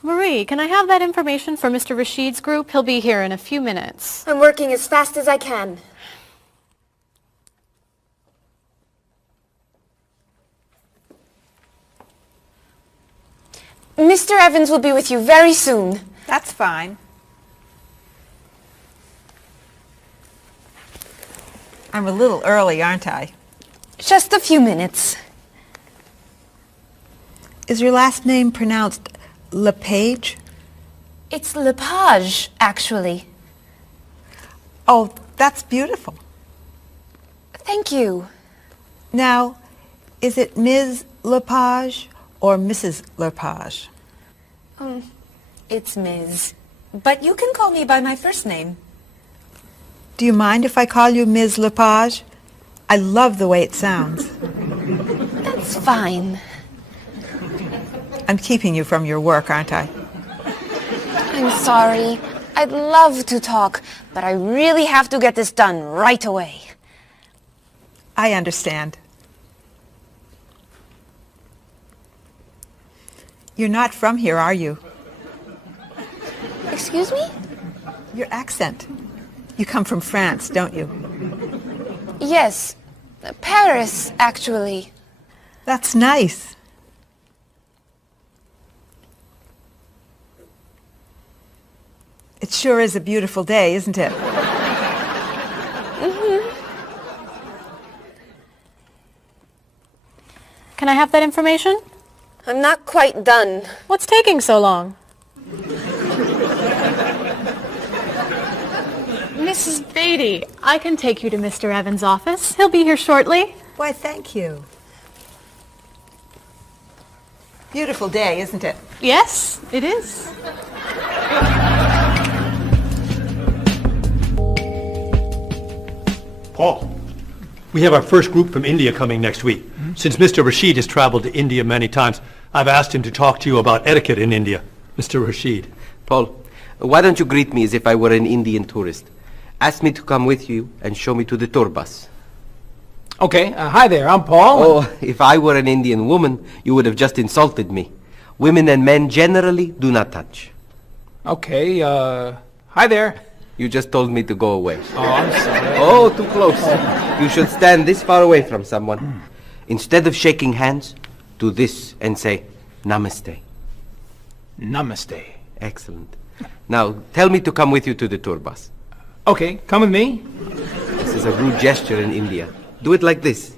Marie, can I have that information for Mr. Rashid's group? He'll be here in a few minutes. I'm working as fast as I can. Mr. Evans will be with you very soon. That's fine. I'm a little early, aren't I? Just a few minutes. Is your last name pronounced LePage? It's Lepage, actually. Oh, that's beautiful. Thank you. Now, is it Ms. Lepage or Mrs. Lepage? It's Ms. But you can call me by my first name. Do you mind if I call you Ms. Lepage? I love the way it sounds. That's fine. I'm keeping you from your work, aren't I? I'm sorry. I'd love to talk, but I really have to get this done right away. I understand. You're not from here, are you? Excuse me? Your accent. You come from France, don't you? Yes. Paris, actually. That's nice. It sure is a beautiful day, isn't it? Can I have that information? I'm not quite done. What's taking so long? Mrs. Beatty, I can take you to Mr. Evans' office. He'll be here shortly. Why, thank you. Beautiful day, isn't it? Yes, it is. Paul, we have our first group from India coming next week. Since Mr. Rashid has traveled to India many times, I've asked him to talk to you about etiquette in India. Mr. Rashid. Paul, why don't you greet me as if I were an Indian tourist? Ask me to come with you and show me to the tour bus. Okay, hi there, I'm Paul. Oh, if I were an Indian woman, you would have just insulted me. Women and men generally do not touch. Okay, hi there. You just told me to go away. Oh, I'm sorry. Oh, too close. You should stand this far away from someone. Instead of shaking hands, do this and say, Namaste. Namaste. Excellent. Now, tell me to come with you to the tour bus. Okay, come with me. This is a rude gesture in India. Do it like this.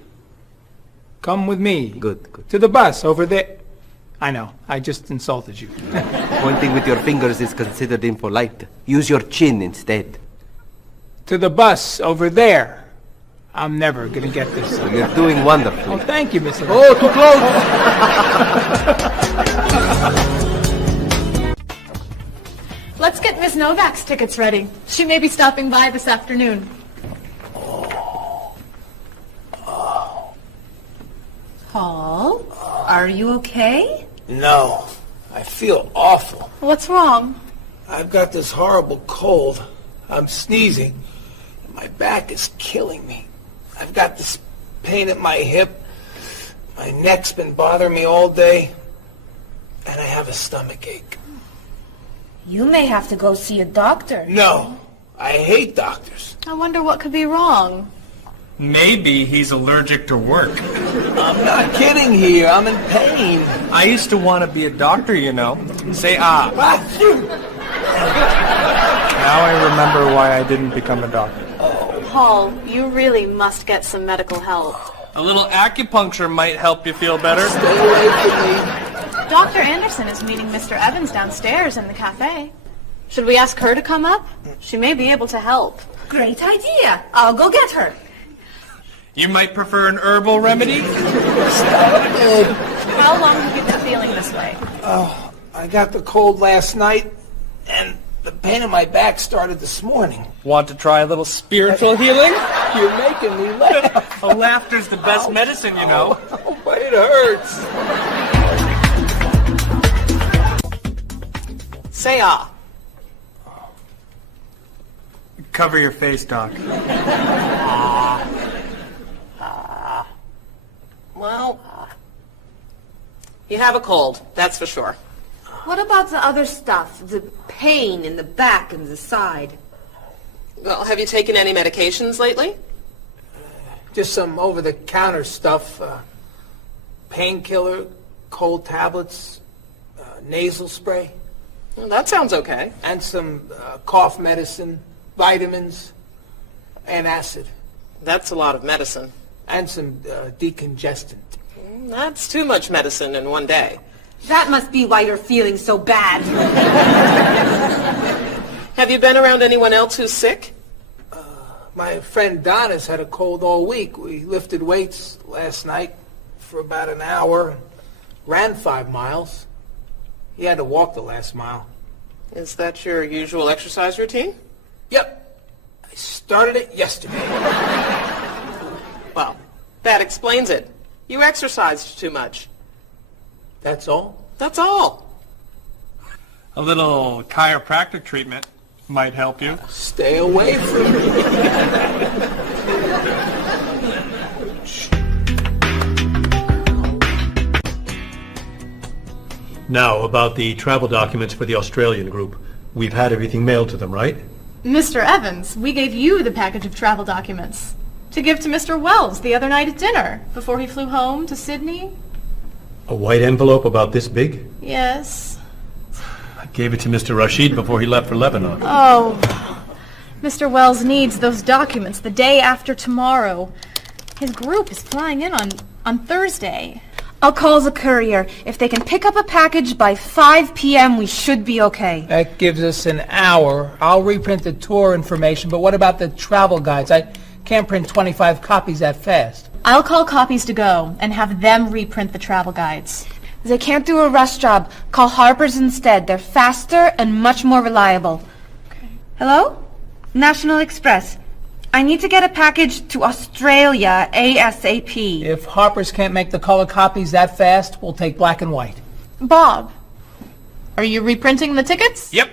Come with me. Good, good. To the bus over there. I know, I just insulted you. Pointing with your fingers is considered impolite. Use your chin instead. To the bus over there. I'm never gonna get this. You're doing wonderfully. Oh, thank you, Mr. Oh, too close! Let's get Miss Novak's tickets ready. She may be stopping by this afternoon. Paul, are you okay? No, I feel awful. What's wrong? I've got this horrible cold. I'm sneezing. And my back is killing me. I've got this pain at my hip. My neck's been bothering me all day. And I have a stomach ache. You may have to go see a doctor. No, I hate doctors. I wonder what could be wrong. Maybe he's allergic to work. I'm not kidding here. I'm in pain. I used to want to be a doctor, you know. Say ah. Now I remember why I didn't become a doctor. Paul, you really must get some medical help. A little acupuncture might help you feel better. Stay away from me. Dr. Anderson is meeting Mr. Evans downstairs in the cafe. Should we ask her to come up? She may be able to help. Great idea. I'll go get her. You might prefer an herbal remedy? How long have you been feeling this way? Oh, I got the cold last night, and the pain in my back started this morning. Want to try a little spiritual healing? You're making me laugh. Oh, laughter's the best medicine, you know. Oh, but it hurts. Say ah. Cover your face, Doc. Well, you have a cold, that's for sure. What about the other stuff? The pain in the back and the side? Well, have you taken any medications lately? Just some over-the-counter stuff. Painkiller, cold tablets, nasal spray, Well, that sounds okay. and some cough medicine, vitamins, and acid, That's a lot of medicine. and some decongestant. That's too much medicine in one day. That must be why you're feeling so bad. Have you been around anyone else who's sick? My friend Don has had a cold all week. We lifted weights last night for about an hour, ran 5 miles. He had to walk the last mile. Is that your usual exercise routine? Yep, I started it yesterday. Well, that explains it. You exercised too much. That's all? That's all. A little chiropractic treatment might help you. Stay away from me. Now, about the travel documents for the Australian group. We've had everything mailed to them, right? Mr. Evans, we gave you the package of travel documents to give to Mr. Wells the other night at dinner before he flew home to Sydney. A white envelope about this big? Yes. I gave it to Mr. Rashid before he left for Lebanon. Oh, Mr. Wells needs those documents the day after tomorrow. His group is flying in on Thursday. I'll call the courier. If they can pick up a package by 5 p.m., we should be okay. That gives us an hour. I'll reprint the tour information, but what about the travel guides? I can't print 25 copies that fast. I'll call Copies to Go and have them reprint the travel guides. They can't do a rush job. Call Harper's instead. They're faster and much more reliable. Okay. Hello? National Express. I need to get a package to Australia ASAP. If Harper's can't make the color copies that fast, we'll take black and white. Bob, are you reprinting the tickets? Yep.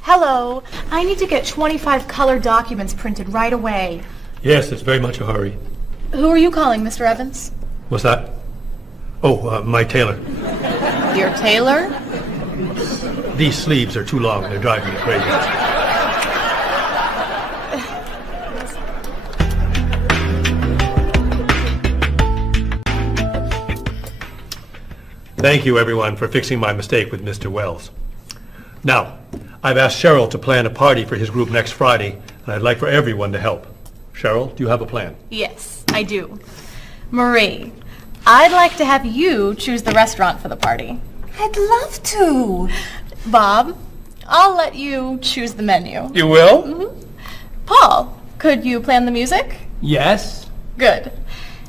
Hello. I need to get 25 color documents printed right away. Yes, it's very much a hurry. Who are you calling, Mr. Evans? What's that? Oh, my tailor. Your tailor? These sleeves are too long. They're driving me crazy. Thank you, everyone, for fixing my mistake with Mr. Wells. Now, I've asked Cheryl to plan a party for his group next Friday, and I'd like for everyone to help. Cheryl, do you have a plan? Yes, I do. Marie, I'd like to have you choose the restaurant for the party. I'd love to. Bob, I'll let you choose the menu. You will? Paul, could you plan the music? Yes? Good.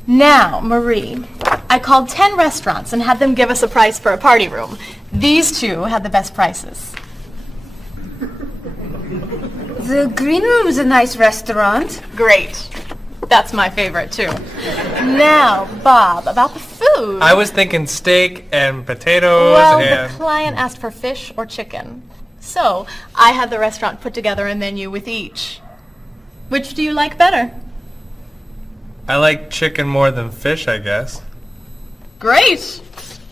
Now, Marie, I called 10 restaurants and had them give us a price for a party room. These two had the best prices. The Green Room's a nice restaurant. Great. That's my favorite, too. Now, Bob, about the food. I was thinking steak and potatoes Well, and... the client asked for fish or chicken. So, I had the restaurant put together a menu with each. Which do you like better? I like chicken more than fish, I guess. Great.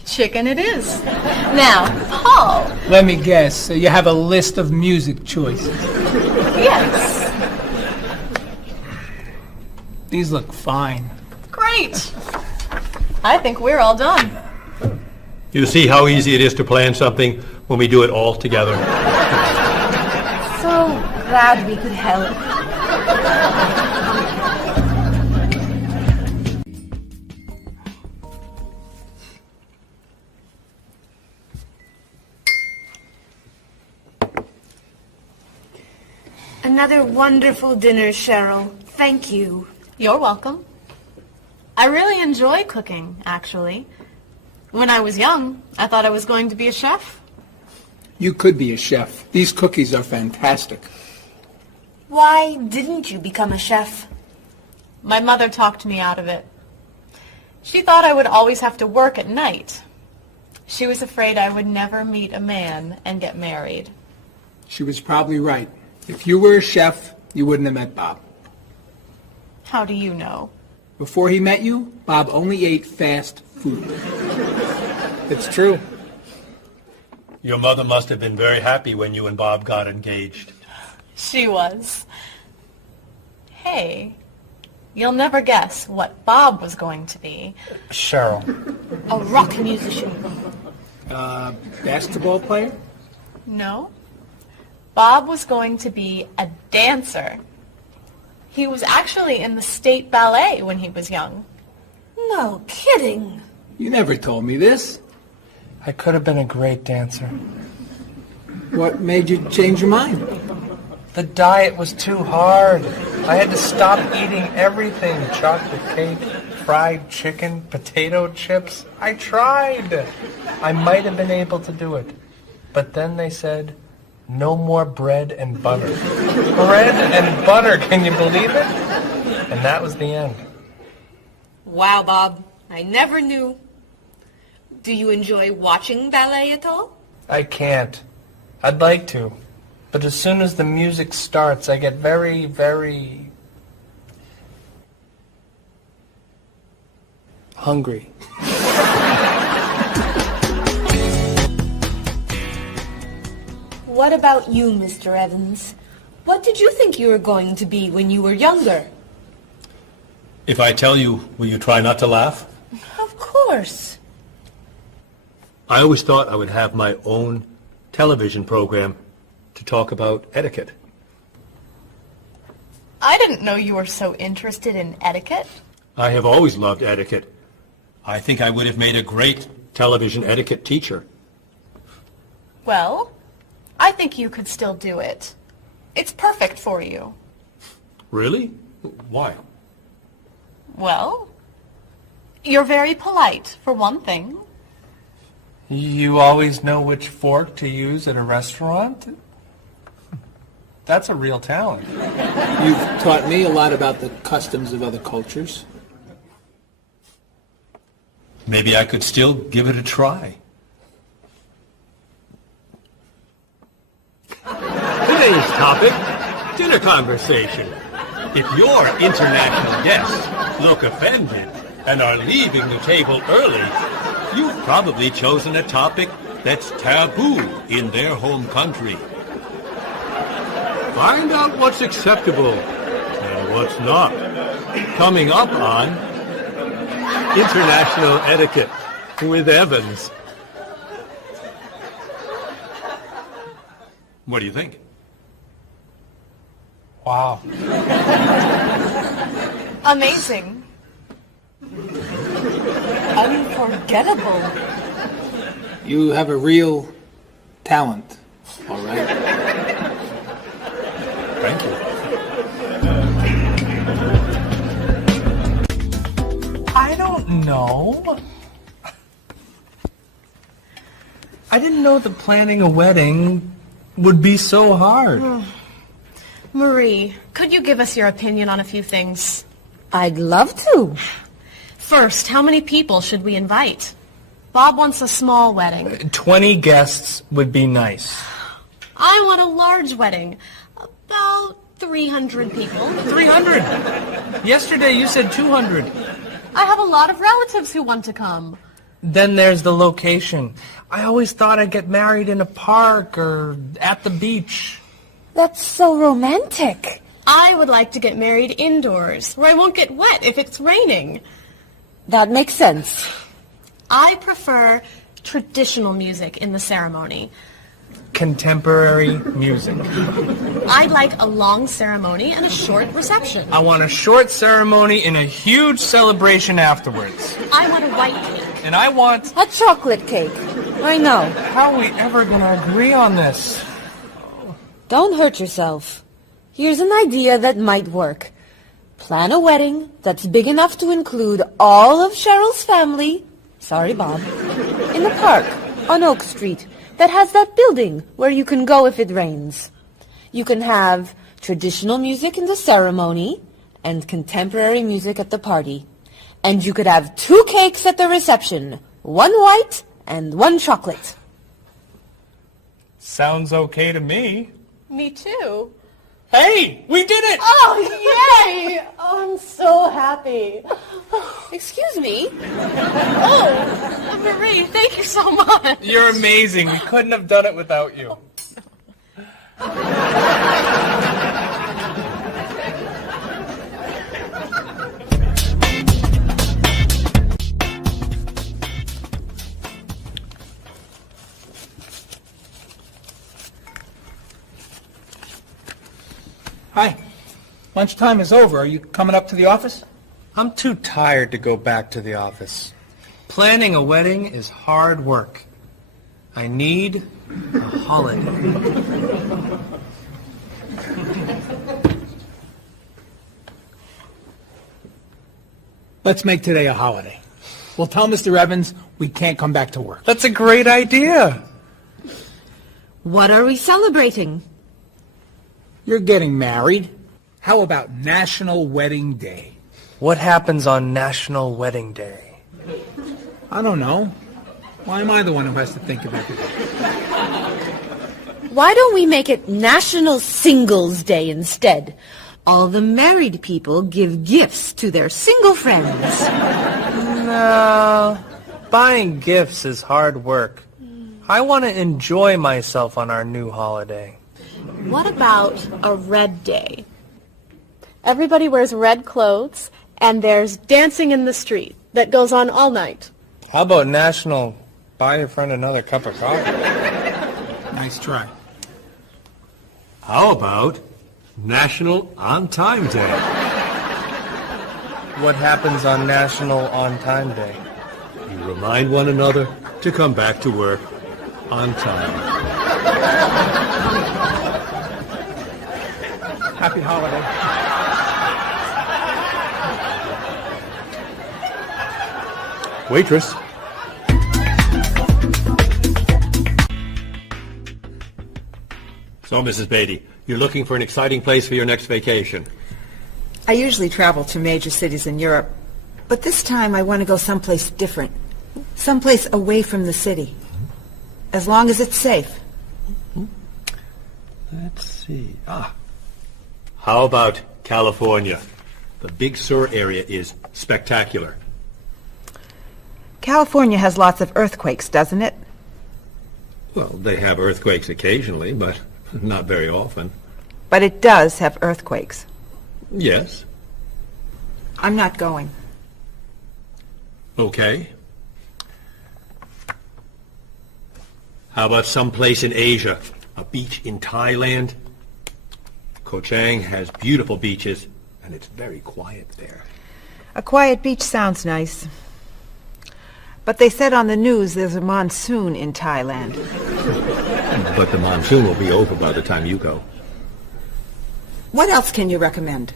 Chicken it is. Now, Paul. Let me guess. So you have a list of music choices. Yes. These look fine. Great. I think we're all done. You see how easy it is to plan something when we do it all together. So glad we could help. Another wonderful dinner, Cheryl. Thank you. You're welcome. I really enjoy cooking, actually. When I was young, I thought I was going to be a chef. You could be a chef. These cookies are fantastic. Why didn't you become a chef? My mother talked me out of it. She thought I would always have to work at night. She was afraid I would never meet a man and get married. She was probably right. If you were a chef, you wouldn't have met Bob. How do you know? Before he met you, Bob only ate fast food. It's true. Your mother must have been very happy when you and Bob got engaged. She was. Hey, you'll never guess what Bob was going to be. Cheryl. A rock musician. Basketball player? No. Bob was going to be a dancer. He was actually in the state ballet when he was young. No kidding. You never told me this. I could have been a great dancer. What made you change your mind? The diet was too hard. I had to stop eating everything. Chocolate cake, fried chicken, potato chips. I tried. I might have been able to do it. But then they said, no more bread and butter. Bread and butter, can you believe it? And that was the end. Wow, Bob. I never knew. Do you enjoy watching ballet at all? I can't. I'd like to. But as soon as the music starts, I get very, very hungry. What about you, Mr. Evans? What did you think you were going to be when you were younger? If I tell you, will you try not to laugh? Of course. I always thought I would have my own television program to talk about etiquette. I didn't know you were so interested in etiquette. I have always loved etiquette. I think I would have made a great television etiquette teacher. Well, I think you could still do it. It's perfect for you. Really? Why? Well, you're very polite, for one thing. You always know which fork to use at a restaurant? That's a real talent. You've taught me a lot about the customs of other cultures. Maybe I could still give it a try. Today's topic, dinner conversation. If your international guests look offended and are leaving the table early, you've probably chosen a topic that's taboo in their home country. Find out what's acceptable and what's not. Coming up on International Etiquette with Evans. What do you think? Wow. Amazing. Unforgettable. You have a real talent, all right? Thank you. I don't know. I didn't know that planning a wedding would be so hard. Marie, could you give us your opinion on a few things? I'd love to. First, how many people should we invite? Bob wants a small wedding. 20 guests would be nice. I want a large wedding. About 300 people. 300? Yesterday you said 200. I have a lot of relatives who want to come. Then there's the location. I always thought I'd get married in a park or at the beach. That's so romantic. I would like to get married indoors, where I won't get wet if it's raining. That makes sense. I prefer traditional music in the ceremony. Contemporary music. I'd like a long ceremony and a short reception. I want a short ceremony and a huge celebration afterwards. I want a white cake. And I want... A chocolate cake. I know. How are we ever going to agree on this? Don't hurt yourself. Here's an idea that might work. Plan a wedding that's big enough to include all of Cheryl's family, sorry, Bob, in the park on Oak Street that has that building where you can go if it rains. You can have traditional music in the ceremony and contemporary music at the party. And you could have 2 cakes at the reception, one white and 1 chocolate. Sounds okay to me. Me too. Hey, we did it! Oh, yay! Oh, I'm so happy. Excuse me? Oh, Marie, thank you so much. You're amazing. We couldn't have done it without you. Hi. Lunchtime is over. Are you coming up to the office? I'm too tired to go back to the office. Planning a wedding is hard work. I need a holiday. Let's make today a holiday. We'll tell Mr. Evans we can't come back to work. That's a great idea. What are we celebrating? You're getting married. How about National Wedding Day? What happens on National Wedding Day? I don't know. Why am I the one who has to think of everything? Why don't we make it National Singles Day instead? All the married people give gifts to their single friends. No, buying gifts is hard work. I want to enjoy myself on our new holiday. What about a red day? Everybody wears red clothes, and there's dancing in the street that goes on all night. How about National Buy Your Friend Another Cup of Coffee? Nice try. How about National On Time Day? What happens on National On Time Day? You remind one another to come back to work on time. Happy holiday. Waitress. So, Mrs. Beatty, you're looking for an exciting place for your next vacation. I usually travel to major cities in Europe, but this time I want to go someplace different. Someplace away from the city. As long as it's safe. Let's see. How about California? The Big Sur area is spectacular. California has lots of earthquakes, doesn't it? Well, they have earthquakes occasionally, but not very often. But it does have earthquakes. Yes. I'm not going. Okay. How about someplace in Asia? A beach in Thailand? Koh Chang has beautiful beaches, and it's very quiet there. A quiet beach sounds nice. But they said on the news there's a monsoon in Thailand. But the monsoon will be over by the time you go. What else can you recommend?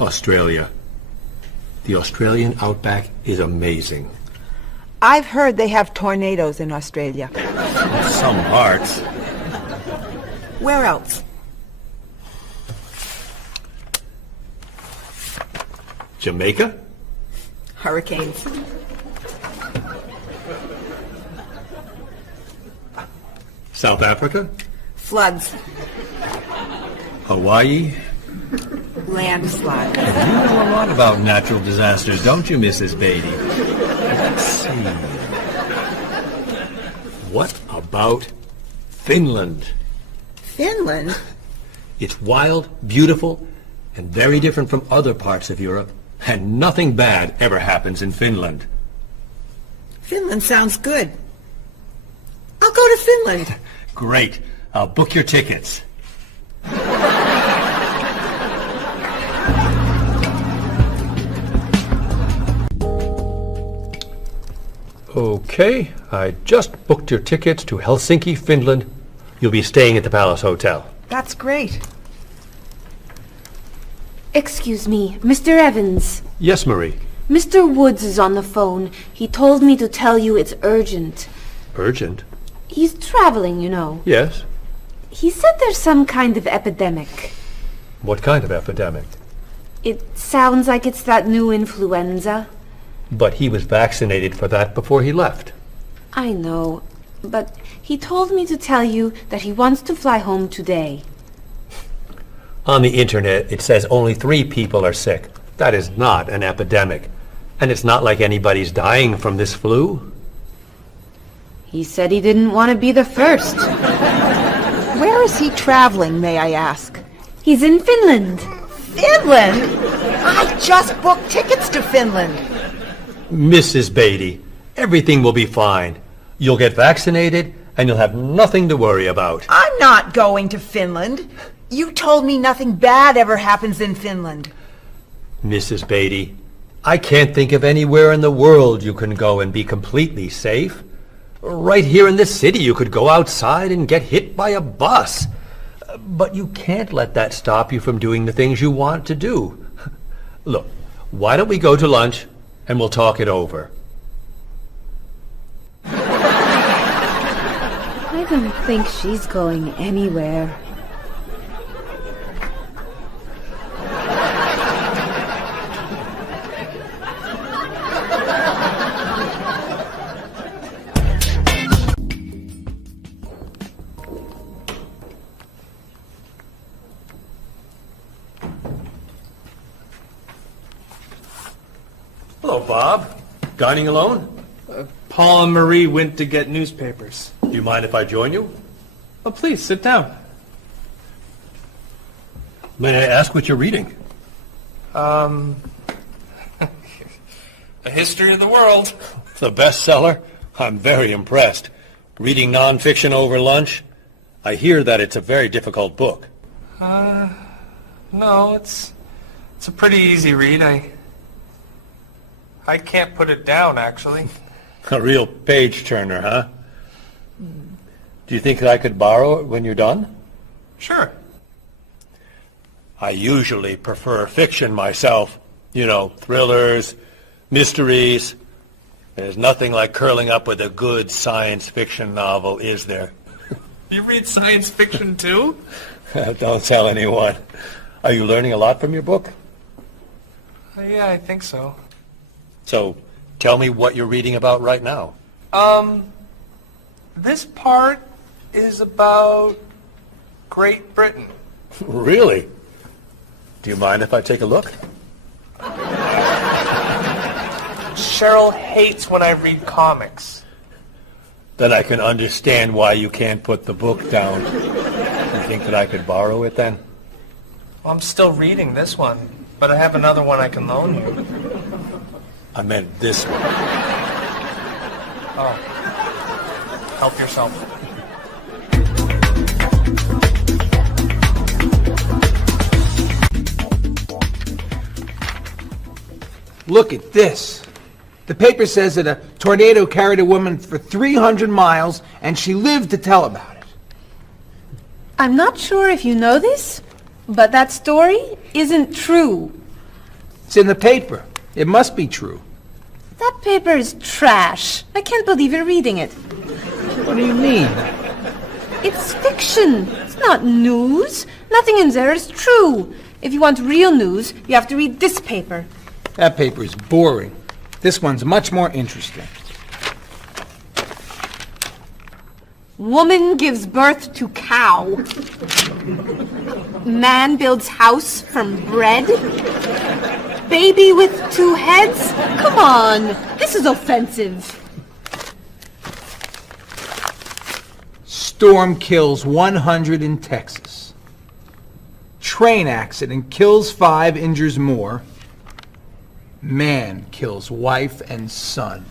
Australia. The Australian outback is amazing. I've heard they have tornadoes in Australia. Some parts. Where else? Jamaica? Hurricanes. South Africa? Floods. Hawaii? Landslide. You know a lot about natural disasters, don't you, Mrs. Beatty? Let's see. What about Finland? Finland? It's wild, beautiful, and very different from other parts of Europe. And nothing bad ever happens in Finland. Finland sounds good. I'll go to Finland. Great. I'll book your tickets. Okay, I just booked your tickets to Helsinki, Finland. You'll be staying at the Palace Hotel. That's great. Excuse me, Mr. Evans. Yes, Marie. Mr. Woods is on the phone. He told me to tell you it's urgent. Urgent? He's traveling, you know. Yes. He said there's some kind of epidemic. What kind of epidemic? It sounds like it's that new influenza. But he was vaccinated for that before he left. I know, but he told me to tell you that he wants to fly home today. On the internet, it says only 3 people are sick. That is not an epidemic. And it's not like anybody's dying from this flu. He said he didn't want to be the first. Where is he traveling, may I ask? He's in Finland. Finland? I just booked tickets to Finland. Mrs. Beatty, everything will be fine. You'll get vaccinated, and you'll have nothing to worry about. I'm not going to Finland. You told me nothing bad ever happens in Finland. Mrs. Beatty, I can't think of anywhere in the world you can go and be completely safe. Right here in this city, you could go outside and get hit by a bus. But you can't let that stop you from doing the things you want to do. Look, why don't we go to lunch and we'll talk it over? I don't think she's going anywhere. Hello, Bob. Dining alone? Paul and Marie went to get newspapers. Do you mind if I join you? Oh, please, sit down. May I ask what you're reading? A History of the World. The bestseller? I'm very impressed. Reading nonfiction over lunch? I hear that it's a very difficult book. No, it's a pretty easy read. I can't put it down, actually. A real page-turner, huh? Do you think that I could borrow it when you're done? Sure. I usually prefer fiction myself. You know, thrillers, mysteries. There's nothing like curling up with a good science fiction novel, is there? You read science fiction, too? Don't tell anyone. Are you learning a lot from your book? Yeah, I think so. So, tell me what you're reading about right now. This part is about Great Britain. Really? Do you mind if I take a look? Cheryl hates when I read comics. Then I can understand why you can't put the book down. You think that I could borrow it then? Well, I'm still reading this one, but I have another one I can loan you. I meant this one. Oh. Help yourself. Look at this. The paper says that a tornado carried a woman for 300 miles, and she lived to tell about it. I'm not sure if you know this, but that story isn't true. It's in the paper. It must be true. That paper is trash. I can't believe you're reading it. What do you mean? It's fiction. It's not news. Nothing in there is true. If you want real news, you have to read this paper. That paper is boring. This one's much more interesting. Woman gives birth to cow. Man builds house from bread. Baby with 2 heads? Come on, this is offensive. Storm kills 100 in Texas. Train accident kills 5, injures more. Man kills wife and son.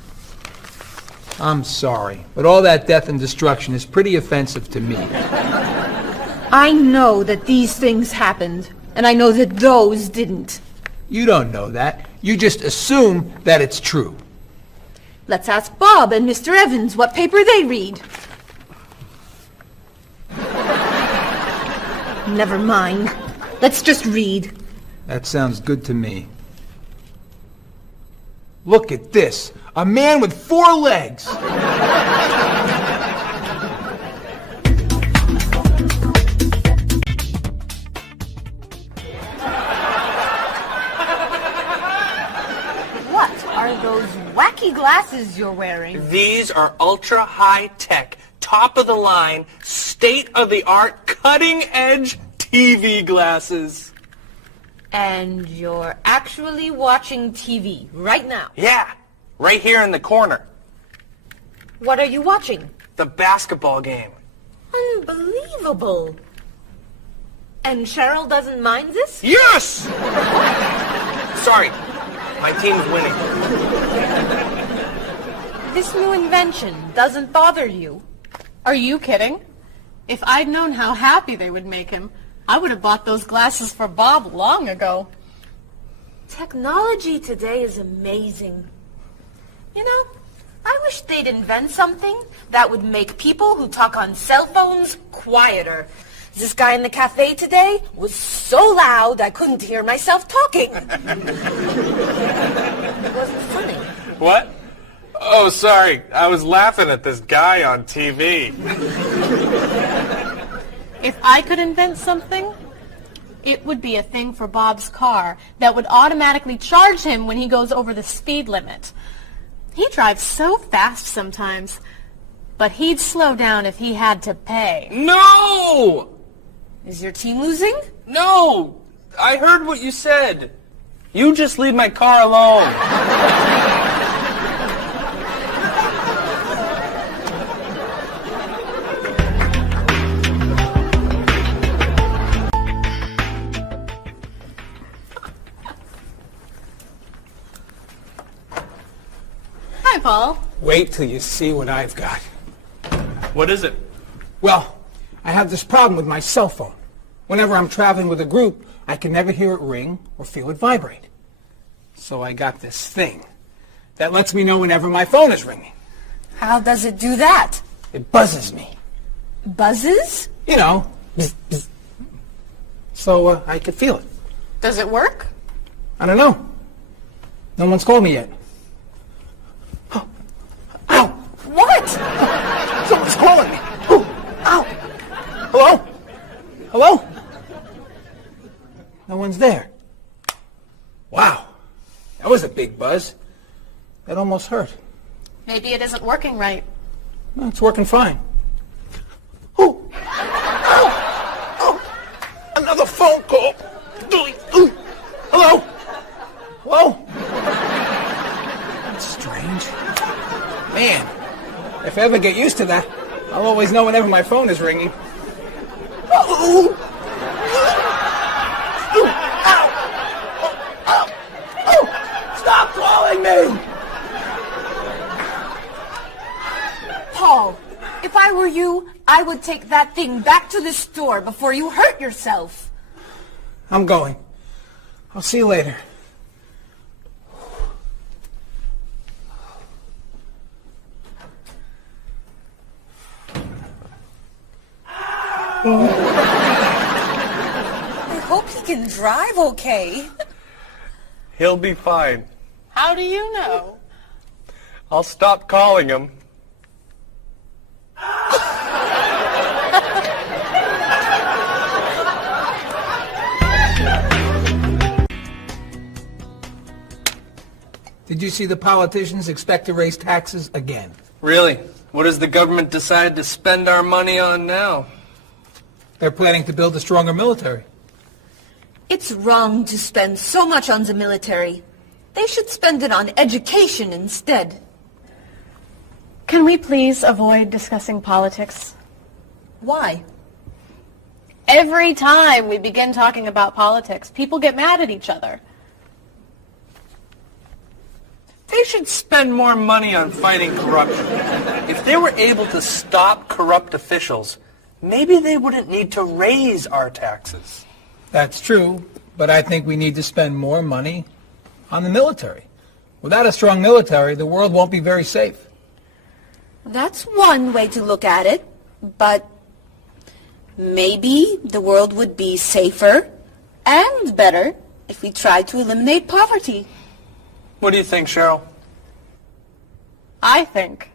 I'm sorry, but all that death and destruction is pretty offensive to me. I know that these things happened, and I know that those didn't. You don't know that. You just assume that it's true. Let's ask Bob and Mr. Evans what paper they read. Never mind. Let's just read. That sounds good to me. Look at this. A man with 4 legs. What are those glasses you're wearing. These are ultra high tech, top of the line, state of the art, cutting edge TV glasses. And you're actually watching TV right now. Yeah, right here in the corner. What are you watching? The basketball game. Unbelievable. And Cheryl doesn't mind this? Yes! Sorry, my team's winning. This new invention doesn't bother you. Are you kidding? If I'd known how happy they would make him, I would have bought those glasses for Bob long ago. Technology today is amazing. You know, I wish they'd invent something that would make people who talk on cell phones quieter. This guy in the cafe today was so loud I couldn't hear myself talking. It wasn't funny. What? Oh, sorry. I was laughing at this guy on TV. If I could invent something, it would be a thing for Bob's car that would automatically charge him when he goes over the speed limit. He drives so fast sometimes, but he'd slow down if he had to pay. No! Is your team losing? No! I heard what you said. You just leave my car alone. Hi, Paul. Wait till you see what I've got. What is it? Well, I have this problem with my cell phone. Whenever I'm traveling with a group, I can never hear it ring or feel it vibrate. So I got this thing that lets me know whenever my phone is ringing. How does it do that? It buzzes me. Buzzes? You know, bzz, bzz. So I can feel it. Does it work? I don't know. No one's called me yet. Oh. Ow! What? Someone's calling me. Ooh. Ow! Hello? Hello? No one's there. Wow. That was a big buzz. That almost hurt. Maybe it isn't working right. No, it's working fine. Ooh. Ow! Oh! Another phone call. Ooh. Hello? Hello? That's strange. Man, if I ever get used to that, I'll always know whenever my phone is ringing. Oh! Ow! Oh! Oh! Stop calling me! Paul, if I were you, I would take that thing back to the store before you hurt yourself. I'm going. I'll see you later. I hope he can drive okay. He'll be fine. How do you know? I'll stop calling him. Did you see the politicians expect to raise taxes again? Really? What does the government decide to spend our money on now? They're planning to build a stronger military. It's wrong to spend so much on the military. They should spend it on education instead. Can we please avoid discussing politics? Why? Every time we begin talking about politics, people get mad at each other. They should spend more money on fighting corruption. If they were able to stop corrupt officials, maybe they wouldn't need to raise our taxes. That's true, but I think we need to spend more money on the military. Without a strong military, the world won't be very safe. That's one way to look at it, but maybe the world would be safer and better if we tried to eliminate poverty. What do you think, Cheryl? I think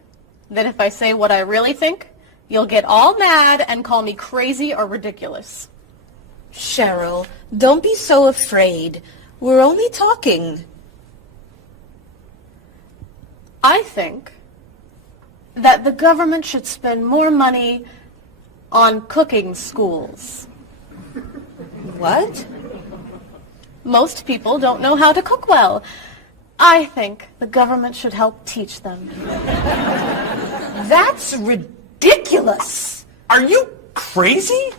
that if I say what I really think, you'll get all mad and call me crazy or ridiculous. Cheryl, don't be so afraid. We're only talking. I think that the government should spend more money on cooking schools. What? Most people don't know how to cook well. I think the government should help teach them. That's ridiculous. Are you crazy?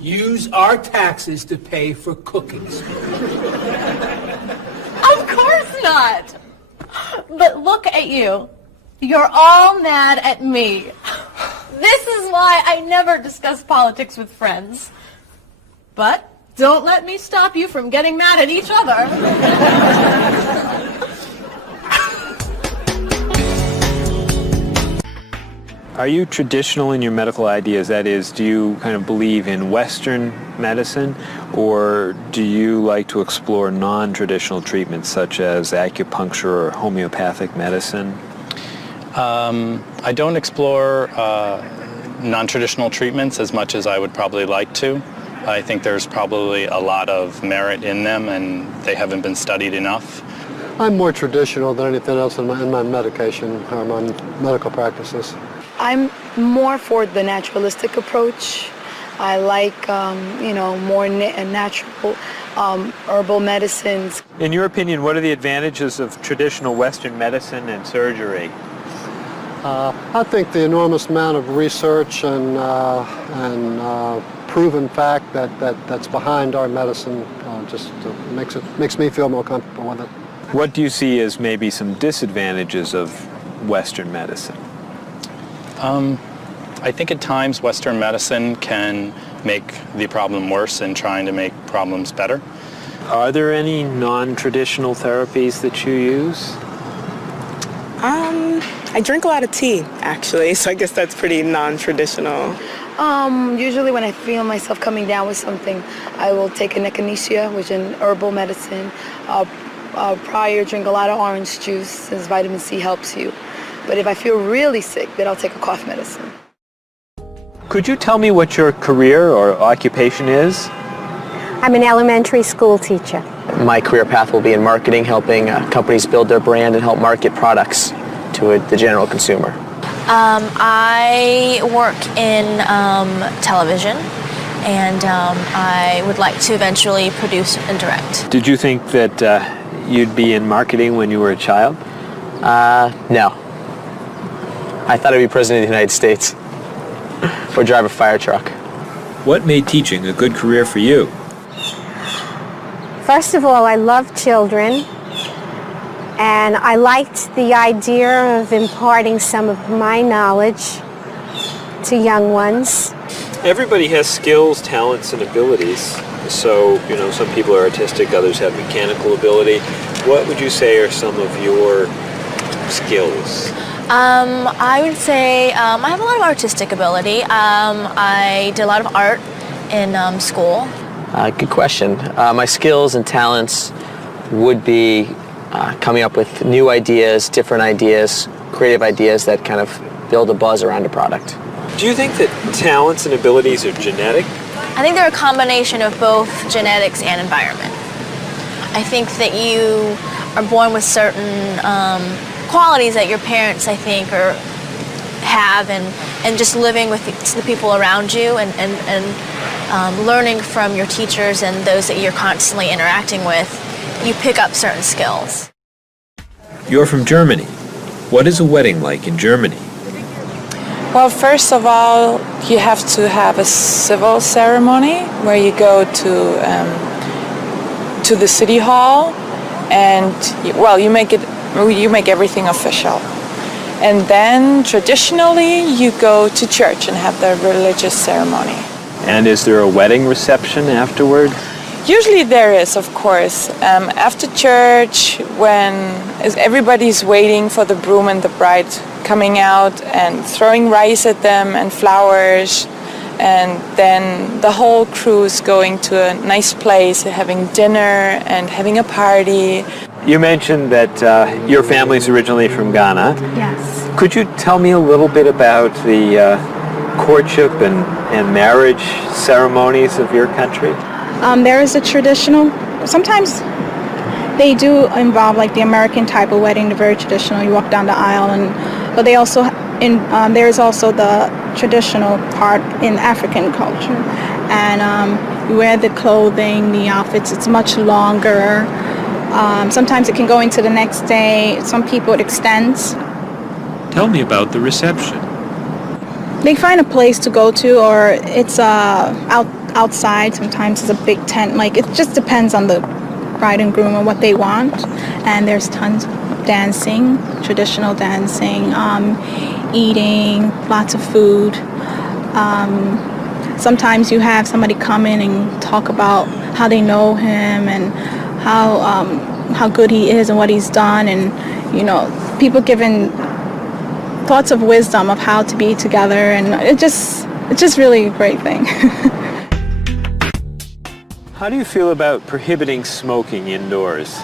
Use our taxes to pay for cooking school. Of course not. But look at you. You're all mad at me. This is why I never discuss politics with friends. But don't let me stop you from getting mad at each other. Are you traditional in your medical ideas? That is, do you kind of believe in Western medicine, or do you like to explore non-traditional treatments such as acupuncture or homeopathic medicine? I don't explore non-traditional treatments as much as I would probably like to. I think there's probably a lot of merit in them, and they haven't been studied enough. I'm more traditional than anything else in my medication or my medical practices. I'm more for the naturalistic approach. I like, more natural herbal medicines. In your opinion, what are the advantages of traditional Western medicine and surgery? I think the enormous amount of research and proven fact that's behind our medicine just makes me feel more comfortable with it. What do you see as maybe some disadvantages of Western medicine? I think at times Western medicine can make the problem worse in trying to make problems better. Are there any non-traditional therapies that you use? I drink a lot of tea, actually, so I guess that's pretty non-traditional. Usually when I feel myself coming down with something, I will take an echinacea, which is an herbal medicine. Prior, drink a lot of orange juice, since vitamin C helps you. But if I feel really sick, then I'll take a cough medicine. Could you tell me what your career or occupation is? I'm an elementary school teacher. My career path will be in marketing, helping companies build their brand and help market products to the general consumer. I work in television, and I would like to eventually produce and direct. Did you think that you'd be in marketing when you were a child? No. I thought I'd be president of the United States or drive a fire truck. What made teaching a good career for you? First of all, I love children, and I liked the idea of imparting some of my knowledge to young ones. Everybody has skills, talents, and abilities. So, some people are artistic, others have mechanical ability. What would you say are some of your skills? I would say I have a lot of artistic ability. I did a lot of art in school. Good question. My skills and talents would be coming up with new ideas, different ideas, creative ideas that kind of build a buzz around a product. Do you think that talents and abilities are genetic? I think they're a combination of both genetics and environment. I think that you are born with certain qualities that your parents, I think, have, and just living with the people around you and learning from your teachers and those that you're constantly interacting with, you pick up certain skills. You're from Germany. What is a wedding like in Germany? Well, first of all, you have to have a civil ceremony where you go to the city hall, and you make everything official. And then traditionally you go to church and have the religious ceremony. And is there a wedding reception afterward? Usually there is, of course. After church, when everybody's waiting for the groom and the bride coming out and throwing rice at them and flowers, and then the whole crew is going to a nice place, having dinner and having a party. You mentioned that your family's originally from Ghana. Yes. Could you tell me a little bit about the courtship and marriage ceremonies of your country? There is a traditional, sometimes They do involve like the American type of wedding, the very traditional. You walk down the aisle, but they also there's also the traditional part in African culture, and you wear the clothing, the outfits. It's much longer. Sometimes it can go into the next day. Some people it extends. Tell me about the reception. They find a place to go to, or it's outside. Sometimes it's a big tent. Like it just depends on the bride and groom and what they want. And there's tons of dancing, traditional dancing, eating, lots of food. Sometimes you have somebody come in and talk about how they know him and how good he is and what he's done, and people giving thoughts of wisdom of how to be together, and it's just really a great thing. How do you feel about prohibiting smoking indoors?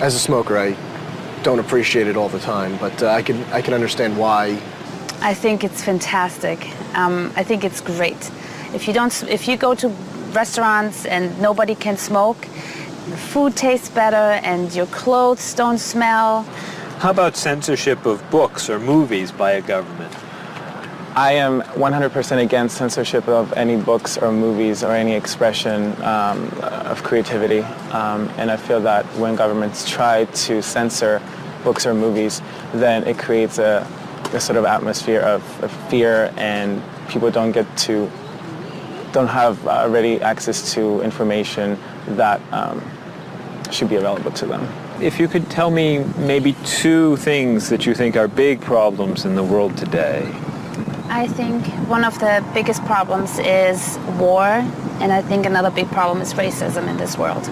As a smoker, I don't appreciate it all the time, but I can understand why. I think it's fantastic. I think it's great. If you go to restaurants and nobody can smoke, the food tastes better and your clothes don't smell. How about censorship of books or movies by a government? I am 100% against censorship of any books or movies or any expression of creativity. And I feel that when governments try to censor books or movies, then it creates a sort of atmosphere of fear, and people don't have ready access to information that should be available to them. If you could tell me maybe 2 things that you think are big problems in the world today. I think one of the biggest problems is war, and I think another big problem is racism in this world.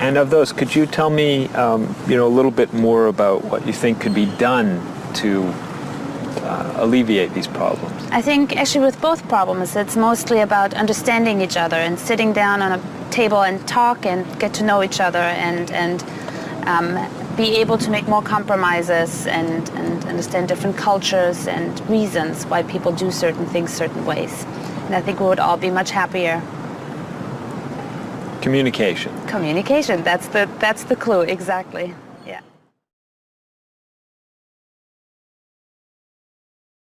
And of those, could you tell me a little bit more about what you think could be done to alleviate these problems? I think actually with both problems, it's mostly about understanding each other and sitting down on a table and talk and get to know each other and be able to make more compromises and understand different cultures and reasons why people do certain things certain ways. And I think we would all be much happier. Communication. Communication, that's the clue, exactly.